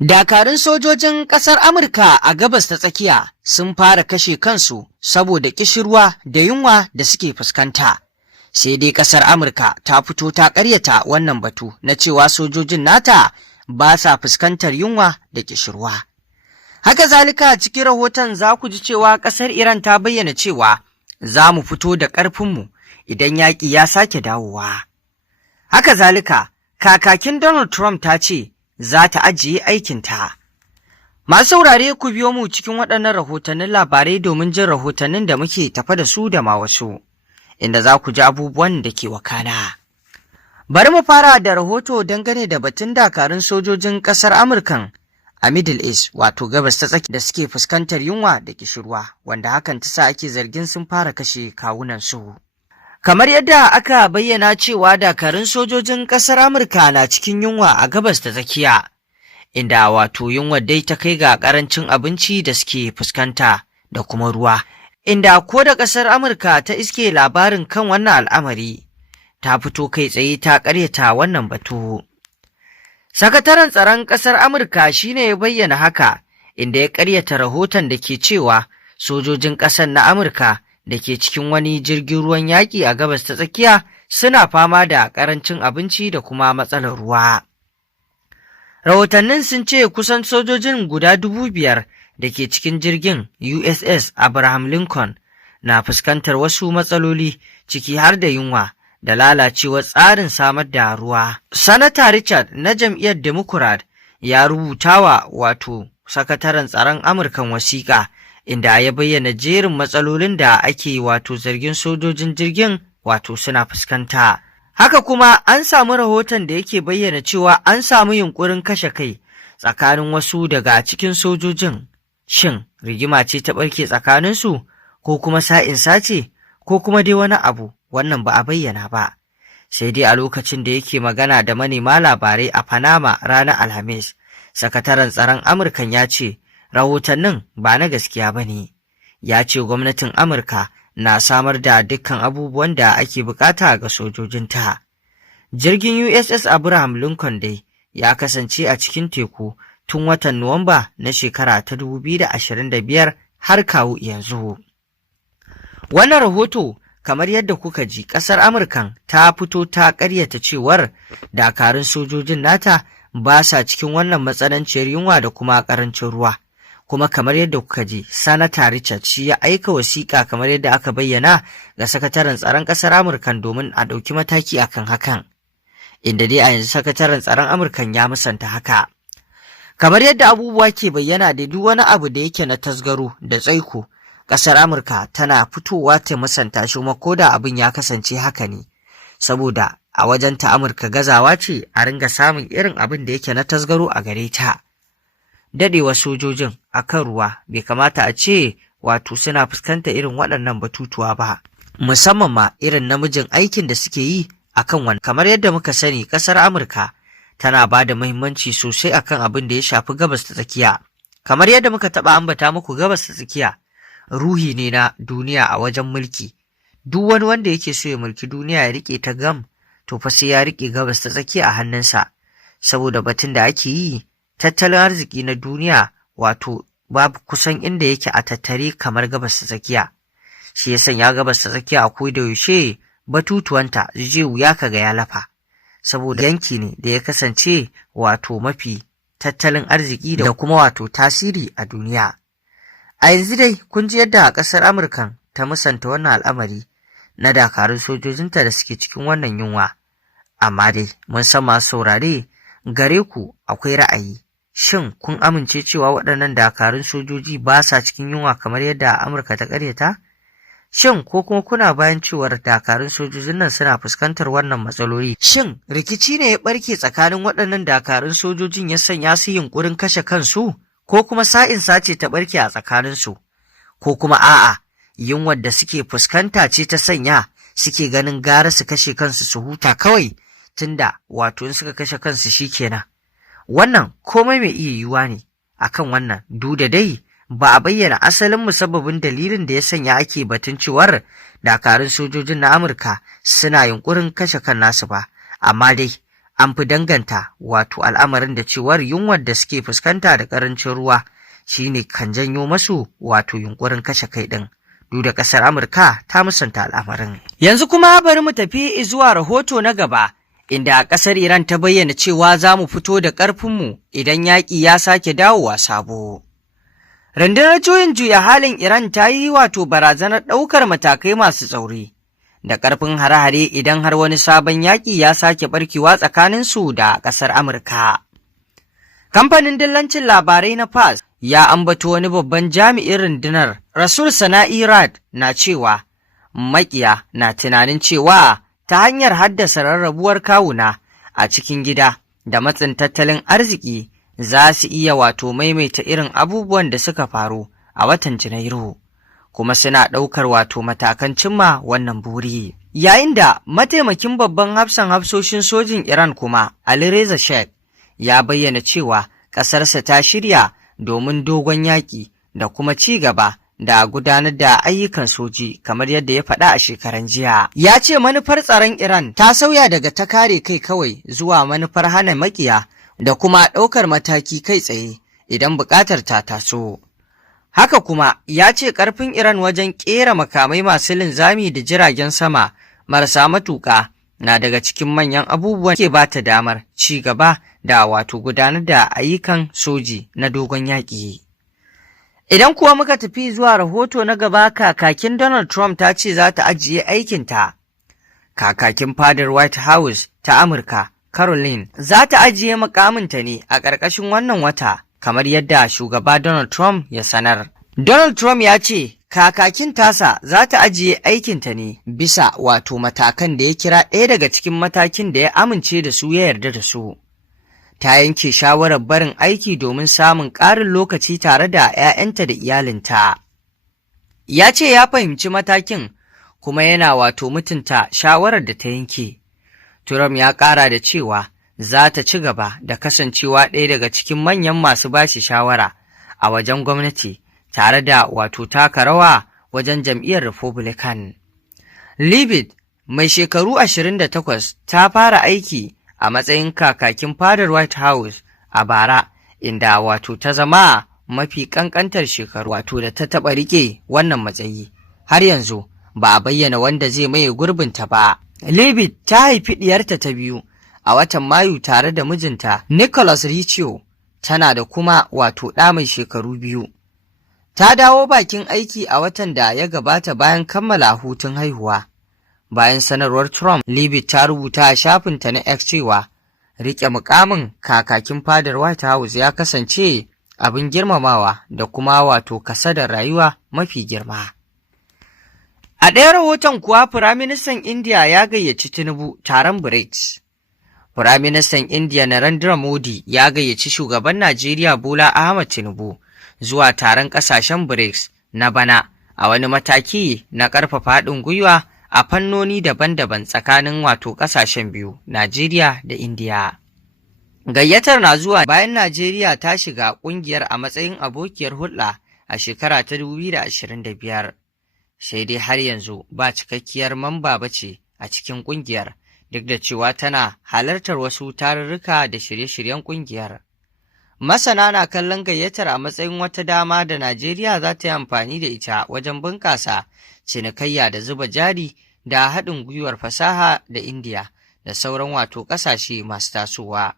Dakarun sojojin ƙasar Amurka a gabas ta tsakiya sun fara kashe kansu saboda ƙishirwa da yunwa da suke fuskanta. Sai dai ƙasar Amurka ta fito ta ƙaryata wannan batu na cewa sojojin nata ba sa fuskantar yunwa da ƙishirwa. Haka zalika cikin rahoton za ku ji cewa ƙasar Iran ta bayyana cewa za mu fito da ƙarfinmu idan yaƙi ya sake dawowa. Haka zalika kakakin Donald Trump ta ce za ta ajiye aikinta. Masu saurare ku biyo mu cikin waɗannan rahotannin labarai domin jin rahotannin da muke tafa da su da ma wasu, inda za ku ji abubuwan da ke wakana. Bari mu fara da rahoto dangane da batun dakarun sojojin ƙasar Amurkan a Middle East wato gabas ta tsaki da suke fuskantar yunwa da kishirwa, wanda hakan ta sa ake zargin sun fara kashe kawunansu. Kamar yadda aka bayyana cewa dakarun sojojin ƙasar Amurka na cikin yunwa a gabas ta tsakiya, inda wato yunwa dai ta kai ga ƙarancin abinci da suke fuskanta da kuma ruwa, inda ko da ƙasar Amurka ta iske labarin kan wannan al'amari, ta fito kai tsaye ta ƙaryata wannan batu. Sakataren tsaron ƙasar Amurka shine ya bayyana haka, inda ya ƙaryata rahoton da ke cewa sojojin ƙasar na Amurka da ke cikin wani jirgin ruwan yaƙi a gabas ta tsakiya suna fama da ƙarancin abinci da kuma matsalar ruwa. Rahotannin sun ce kusan sojojin guda 5,000 da ke cikin jirgin USS Abraham Lincoln na fuskantar wasu matsaloli ciki har da yunwa da lalacewar tsarin samar da ruwa. Sanata Richard na jam'iyyar Democrat ya rubuta wa wato sakataren tsaron Amurkan wasiƙa, inda ya bayyana jerin matsalolin da ake wato zargin sojojin jirgin wato suna fuskanta. Haka kuma an samu rahoton da yake bayyana cewa an samu yunkurin kashe kai tsakanin wasu daga cikin sojojin. Shin rigima ce ta ɓarke tsakaninsu ko kuma sa'insa ce ko kuma dai wani abu, wannan ba a bayyana ba. Sai dai a lokacin da yake magana da manema labarai a Panama ranar Alhamis, sakataren tsaron Amurkan ya ce rahotannin ba na gaskiya ba ne. Ya ce gwamnatin Amurka na samar da dukkan abubuwan da ake bukata ga sojojinta. Jirgin USS Abraham Lincoln dai ya kasance a cikin teku tun watan Nuwamba na shekara ta 2025 har kawo yanzu. Wannan rahoto kamar yadda kuka ji, ƙasar Amurkan ta fito ta ƙaryata cewar dakarun sojojin nata ba sa cikin wannan matsananciyar yunwa da kuma ƙarancin ruwa. Kuma kamar yadda kuka ji, Sanata Richard shi ya aika wasiƙa kamar yadda aka bayyana ga sakataren tsaron ƙasar Amurkan domin a ɗauki mataki akan hakan, inda dai a yanzu sakataren tsaron Amurkan ya musanta haka. Kamar yadda abubuwa ke bayyana da duk wani abu da yake na tasgaro da tsaiko, ƙasar Amurka tana fitowa ta musanta shi, kuma ko da abin ya kasance haka ne, saboda a wajenta Amurka gazawa ce a ringa samun irin abin da yake na tasgaro a gare ta. Daɗewa sojojin a kan ruwa bai kamata a ce wato suna fuskanta irin waɗannan batutuwa ba, musamman ma irin namijin aikin da suke yi a kan wani. Kamar yadda muka sani, ƙasar Amurka tana ba da muhimmanci sosai akan abin da ya shafi gabas ta tsakiya. Kamar yadda muka taɓa ambata muku, gabas ta tsakiya ruhi ne na duniya a wajen mulki. Duk wani wanda yake so ya mulki duniya ya riƙe ta gam, to fa sai ya riƙe gabas ta tsakiya a hannunsa, saboda batun da ake yi tattalin arziki na duniya wato babu kusan inda yake a tattare kamar gabas ta tsakiya. Shi ya sanya gabas ta tsakiya a koda yaushe batutuwanta zai wuya kaga ya lafa, saboda yanki ne da ya kasance wato mafi tattalin arziki da kuma wato tasiri a duniya. A yanzu dai kun ji yadda ƙasar Amurkan ta musanta wannan al'amari na dakarun sojojinta da suke cikin wannan yunwa, amma dai mun san masu saurare gare ku akwai ra'ayi. Shin kun amince cewa waɗannan dakarun sojoji ba sa cikin yunwa kamar yadda Amurka ta ƙaryata? Shin ko kuma kuna bayan cewar dakarun sojojin nan suna fuskantar wannan matsaloli? Shin rikici ne ya ɓarke tsakanin waɗannan dakarun sojojin ya sanya su yunƙurin kashe kansu, ko kuma sa'insa ce ta ɓarke a tsakaninsu? Ko kuma a'a, yunwar da suke fuskanta ce ta sanya suke ganin gara su kashe kansu su huta kawai, tunda wato in suka kashe kansu shikenan? Wannan komai mai iya yiwuwa ne akan wannan, duk da dai ba a bayyana asalin musabbabin dalilin da ya sanya ake batun cewar dakarun sojojin na Amurka suna yunkurin kashe kan nasu ba, amma dai an fi danganta wato al'amarin da cewar yunwar da suke fuskanta da ƙarancin ruwa shine kan janyo masu wato yunkurin kashe kai ɗin. Duk da ƙasar Amurka ta musanta al'amarin. Yanzu kuma bari mu tafi zuwa rahoto na gaba, inda ƙasar Iran ta bayyana cewa za mu fito da ƙarfinmu idan yaƙi ya sake dawowa sabo. Rundunar juyin juya halin Iran ta yi wato barazanar ɗaukar matakai masu tsauri da ƙarfin hare-hare idan har wani sabon yaƙi ya sake ɓarkewa tsakaninsu da ƙasar Amurka. Kamfanin dillancin labarai na Fars ya ambato wani babban jami'in rundunar Rasul Sana'i Rad na cewa makiya na tunanin cewa ta hanyar haddasa rarrabuwar kawuna a cikin gida da matsin tattalin arziki za su iya wato maimaita irin abubuwan da suka faru a watan Janairu, kuma suna ɗaukar wato matakan cimma wannan buri. Yayin da mataimakin babban hafsan hafsoshin sojin Iran kuma Ali Reza Sheikh ya bayyana cewa ƙasarsa ta shirya domin dogon yaƙi da kuma ci gaba da gudanar da ayyukan soji kamar yadda ya faɗa a shekaran jiya. Ya ce manufar tsaron Iran ta sauya daga ta kare kai kawai zuwa manufar hana makiya da kuma ɗaukar mataki kai tsaye idan buƙatar ta taso. Haka kuma ya ce ƙarfin Iran wajen ƙera makamai masu linzami da jiragen sama marasa matuƙa na daga cikin manyan abubuwan ke ba ta damar ci gaba da wato gudanar da ayyukan soji na dogon yaƙi. Idan kuwa muka tafi zuwa rahoto na gaba, kakakin Donald Trump ta ce za ta ajiye aikinta. Kakakin fadar White House ta Amurka, Caroline, za ta ajiye mukaminta ne a ƙarƙashin wannan wata, kamar yadda shugaba Donald Trump ya sanar. Donald Trump ya ce kakakin tasa za ta ajiye aikinta ne bisa wato matakan da ya kira ɗaya daga cikin matakin da ya amince da su ya yarda da su. Ta yanke shawarar barin aiki domin samun ƙarin lokaci tare da 'ya'yanta da iyalinta. Ya ce ya fahimci matakin kuma yana wato mutunta shawarar da ta yanke. Trump ya ƙara da cewa za ta ci gaba da kasancewa ɗaya daga cikin manyan masu bashi shawara a wajen gwamnati tare da wato taka rawa wajen jam'iyyar Republican. Leavitt, mai shekaru 28, ta fara aiki a matsayin kakakin fadar White House a bara, inda wato ta zama mafi ƙanƙantar shekaru wato da ta taɓa riƙe wannan matsayi. Har yanzu ba a bayyana wanda zai maye gurbinta ba. Leavitt ta haifi ɗiyarta ta biyu a watan Mayu tare da mijinta Nicholas Riccio, tana da kuma wato ɗa mai shekaru 2. Ta dawo bakin aiki a watan da ya gabata bayan kammala hutun haihuwa. Bayan sanarwar Trump, Leavitt ta rubuta a shafinta na X cewa riƙe mukamin kakakin fadar White House ya kasance abin girmamawa da kuma wato kasadar rayuwa mafi girma. A ɗaya rahoton kuwa, Firaministan Indiya ya gayyaci Tinubu taron BRICS. Firaministan Indiya Narendra Modi ya gayyaci shugaban Najeriya Bola Ahmed Tinubu zuwa taron ƙasashen BRICS na bana a wani mataki na ƙarfafa haɗin gwiwa a fannoni daban-daban tsakanin wato ƙasashen biyu, Najeriya da Indiya. Gayyatar na zuwa bayan Najeriya ta shiga ƙungiyar a matsayin abokiyar hulɗa a shekara ta 2025. Sai dai har yanzu ba cikakkiyar mamba ba ce a cikin ƙungiyar, duk da cewa tana halartar wasu tarurruka da shirye-shiryen ƙungiyar. Masana na kallon gayyatar a matsayin wata dama da Najeriya za ta yi amfani da ita wajen bunƙasa cinikayya da zuba jari da haɗin gwiwar fasaha da Indiya da sauran wato ƙasashe masu tasowa.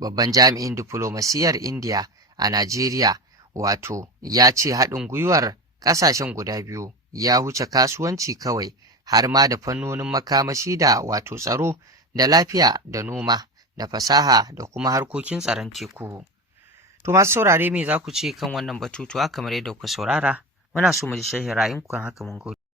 Babban jami'in diflomasiyyar Indiya a Najeriya wato ya ce haɗin gwiwar ƙasashen guda biyu ya wuce kasuwanci kawai, har ma da fannonin makamashi da wato tsaro da lafiya da noma da fasaha da kuma harkokin tsaron teku. To masu saurare, me za ku ce kan wannan batutuwa? Kamar yadda ku saurara, muna so mu ji sharhin ra'ayinku kan haka. Mun gode.